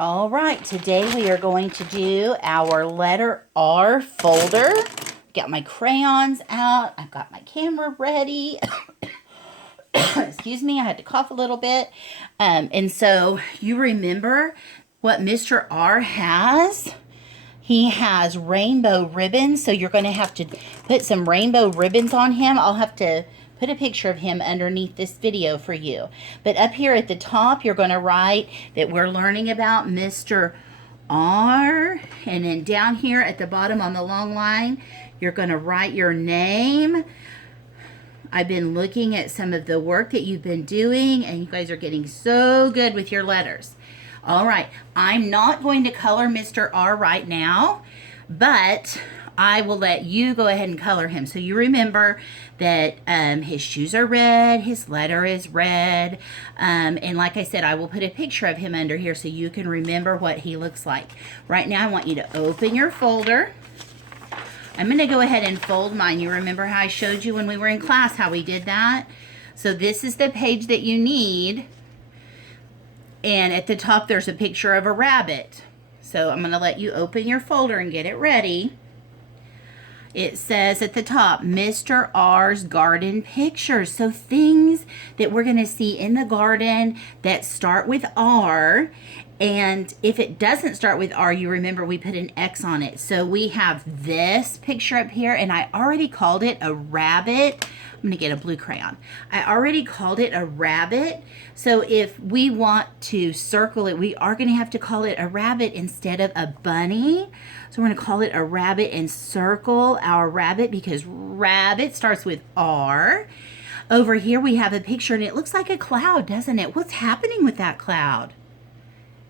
All right, today we are going to do our letter R folder. Got my crayons out. I've got my camera ready. Excuse me, I had to cough a little bit. And so you remember what Mr. R has? He has rainbow ribbons, so you're going to have to put some rainbow ribbons on him. I'll have to put a picture of him underneath this video for you. But up here at the top, you're going to write that we're learning about Mr. R. And then down here at the bottom on the long line, you're going to write your name. I've been looking at some of the work that you've been doing, and you guys are getting so good with your letters. All right, I'm not going to color Mr. R right now, but I will let you go ahead and color him. So you remember that his shoes are red, his letter is red, and like I said, I will put a picture of him under here so you can remember what he looks like. Right now, I want you to open your folder. I'm going to go ahead and fold mine. You remember how I showed you when we were in class how we did that? So this is the page that you need. And at the top, there's a picture of a rabbit. So I'm going to let you open your folder and get it ready. It says at the top, Mr. R's garden pictures. So things that we're going to see in the garden that start with R. And if it doesn't start with R, you remember we put an X on it. So we have this picture up here, and I already called it a rabbit. I'm going to get a blue crayon. I already called it a rabbit. So if we want to circle it, we are going to have to call it a rabbit instead of a bunny. So we're going to call it a rabbit and circle our rabbit because rabbit starts with R. Over here we have a picture, and it looks like a cloud, doesn't it? What's happening with that cloud?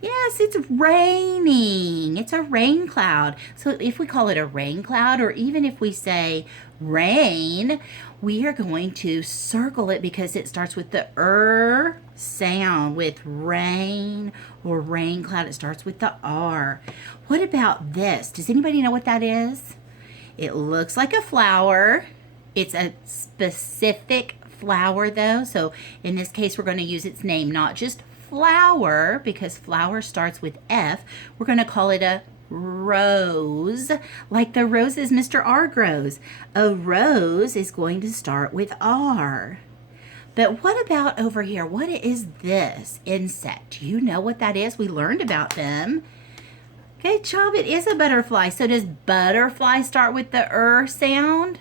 Yes, it's raining. It's a rain cloud. So if we call it a rain cloud, or even if we say rain, we are going to circle it because it starts with the sound. With rain or rain cloud, it starts with the R. What about this? Does anybody know what that is? It looks like a flower. It's a specific flower though. So in this case, we're going to use its name, not just flower, because flower starts with F. We're going to call it a rose, like the roses Mr. R grows. A rose is going to start with R. But what about over here? What is this insect? Do you know what that is? We learned about them. Good job. It is a butterfly. So does butterfly start with the sound?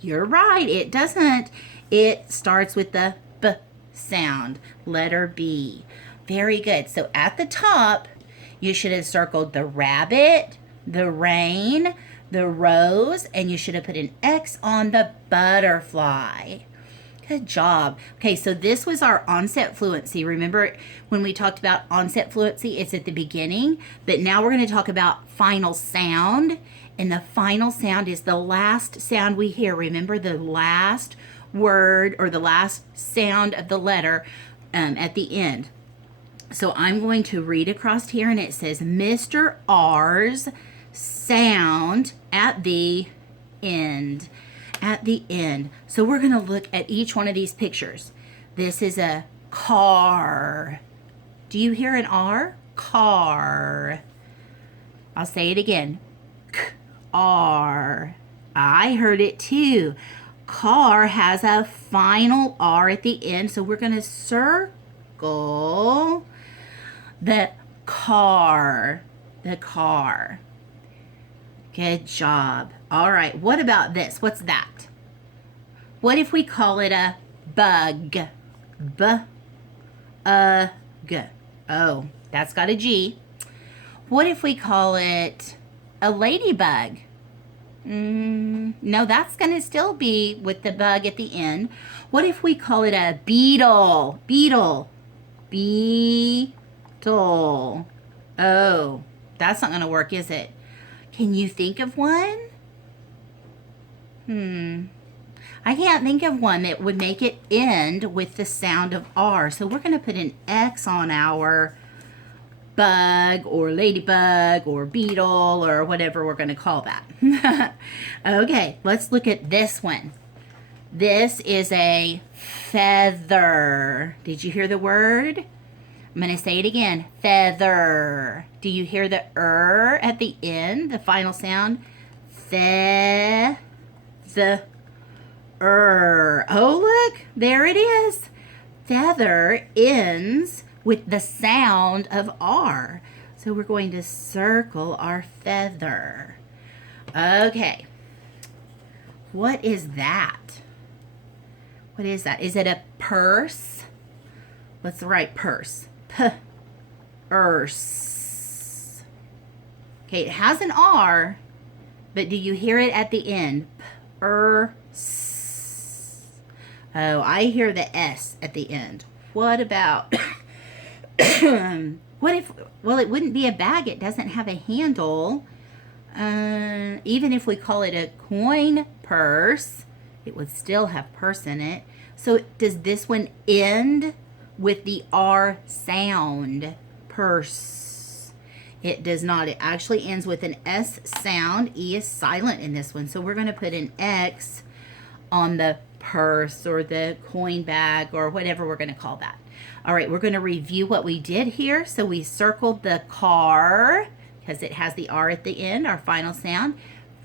You're right. It doesn't. It starts with the B sound, letter B. Very good. So at the top, you should have circled the rabbit, the rain, the rose, and you should have put an X on the butterfly. Good job. Okay, so this was our onset fluency. Remember when we talked about onset fluency, it's at the beginning, but now we're going to talk about final sound, and the final sound is the last sound we hear. Remember the last word or the last sound of the letter at the end. So I'm going to read across here, and it says Mr. R's sound at the end. At the end. So we're going to look at each one of these pictures. This is a car. Do you hear an R? Car. I'll say it again. R. I heard it too. Car has a final R at the end, so we're going to circle the car. The car. Good job. All right, what about this? What's that? What if we call it a bug? B-U-G. Oh, that's got a G. What if we call it a ladybug? No, that's going to still be with the bug at the end. What if we call it a beetle? Beetle. Beetle. Oh, that's not going to work, is it? Can you think of one? I can't think of one that would make it end with the sound of R. So we're going to put an X on our bug or ladybug or beetle or whatever we're going to call that. Okay, let's look at this one. This is a feather. Did you hear the word? I'm going to say it again. Feather. Do you hear the at the end, the final sound? The Oh, look, there it is. Feather ends with the sound of R. So we're going to circle our feather. Okay. What is that? What is that? Is it a purse? Let's write purse. Purse. Okay, it has an R, but do you hear it at the end? Purse. Oh, I hear the S at the end. What about, what if, well, it wouldn't be a bag. It doesn't have a handle. Even if we call it a coin purse, it would still have purse in it. So does this one end with the R sound? Purse. It does not. It actually ends with an S sound. E is silent in this one. So we're going to put an X on the purse or the coin bag or whatever we're going to call that. All right, we're going to review what we did here. So we circled the car because it has the R at the end, our final sound.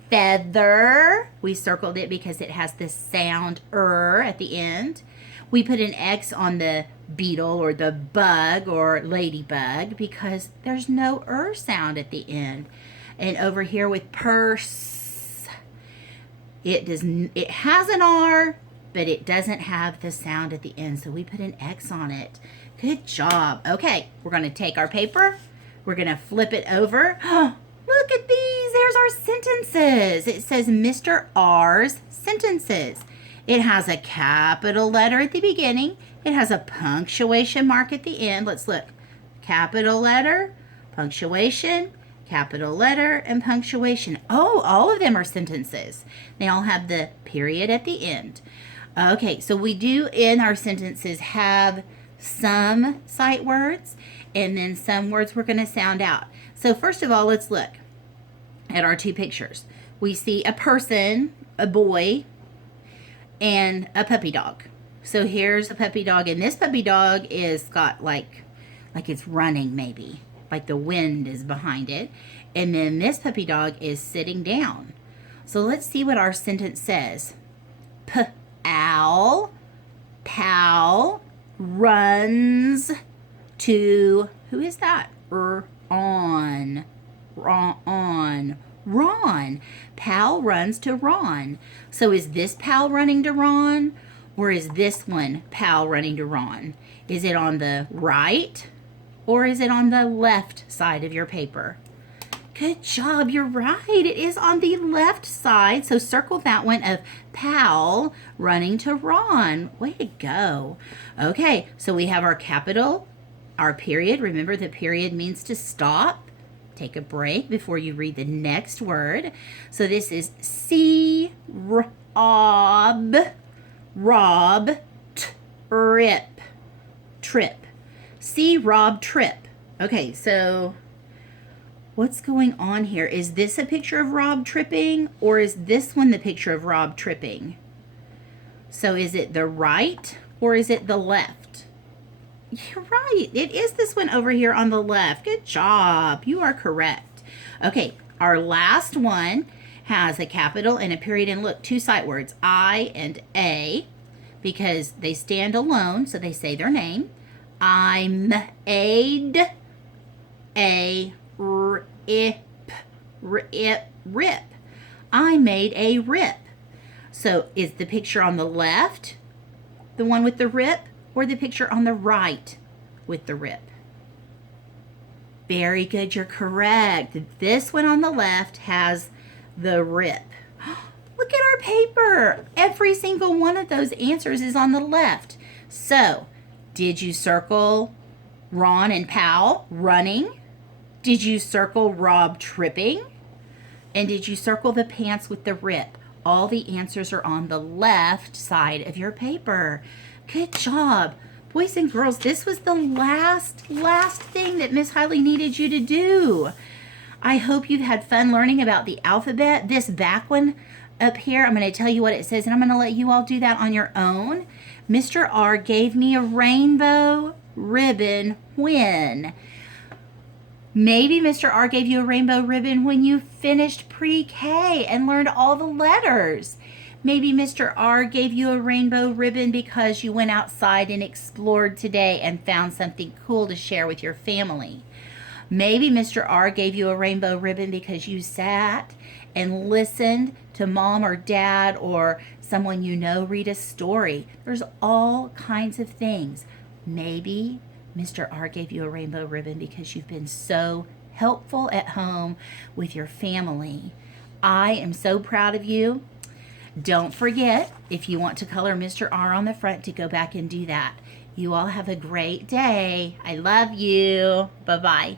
Feather, we circled it because it has the sound at the end. We put an X on the beetle or the bug or ladybug because there's no sound at the end. And over here with purse, it has an R, but it doesn't have the sound at the end. So we put an X on it. Good job. Okay, we're going to take our paper. We're going to flip it over. Look at these. There's our sentences. It says Mr. R's sentences. It has a capital letter at the beginning. It has a punctuation mark at the end. Let's look. Capital letter, punctuation, capital letter, and punctuation. Oh, all of them are sentences. They all have the period at the end. Okay, so we do in our sentences have some sight words and then some words we're going to sound out. So first of all, let's look at our two pictures. We see a person, a boy, and a puppy dog. So here's a puppy dog, and this puppy dog is got like it's running maybe, like the wind is behind it. And then this puppy dog is sitting down. So let's see what our sentence says. Pal runs to, who is that? Ron. Pal runs to Ron. So is this Pal running to Ron? Or is this one Pal running to Ron? Is it on the right? Or is it on the left side of your paper? Good job, you're right. It is on the left side. So circle that one of Pal running to Ron. Way to go. Okay, so we have our capital, our period. Remember, the period means to stop. Take a break before you read the next word. So this is C, Rob, trip. See Rob trip. Okay, so what's going on here? Is this a picture of Rob tripping, or is this one the picture of Rob tripping? So is it the right or is it the left? You're right. It is this one over here on the left. Good job. You are correct. Okay, our last one has a capital and a period. And look, two sight words, I and A, because they stand alone, so they say their name. I made a rip. I made a rip. So is the picture on the left the one with the rip, or the picture on the right with the rip? Very good, you're correct. This one on the left has the rip. Look at our paper. Every single one of those answers is on the left. So, did you circle Ron and Pal running? Did you circle Rob tripping? And did you circle the pants with the rip? All the answers are on the left side of your paper. Good job. Boys and girls, this was the last thing that Miss Hiley needed you to do. I hope you've had fun learning about the alphabet. This back one up here, I'm going to tell you what it says, and I'm going to let you all do that on your own. Mr. R gave me a rainbow ribbon when? Maybe Mr. R gave you a rainbow ribbon when you finished pre-K and learned all the letters. Maybe Mr. R gave you a rainbow ribbon because you went outside and explored today and found something cool to share with your family. Maybe Mr. R gave you a rainbow ribbon because you sat and listened to mom or dad or someone you know read a story. There's all kinds of things. Maybe Mr. R gave you a rainbow ribbon because you've been so helpful at home with your family. I am so proud of you. Don't forget, if you want to color Mr. R on the front, to go back and do that. You all have a great day. I love you. Bye-bye.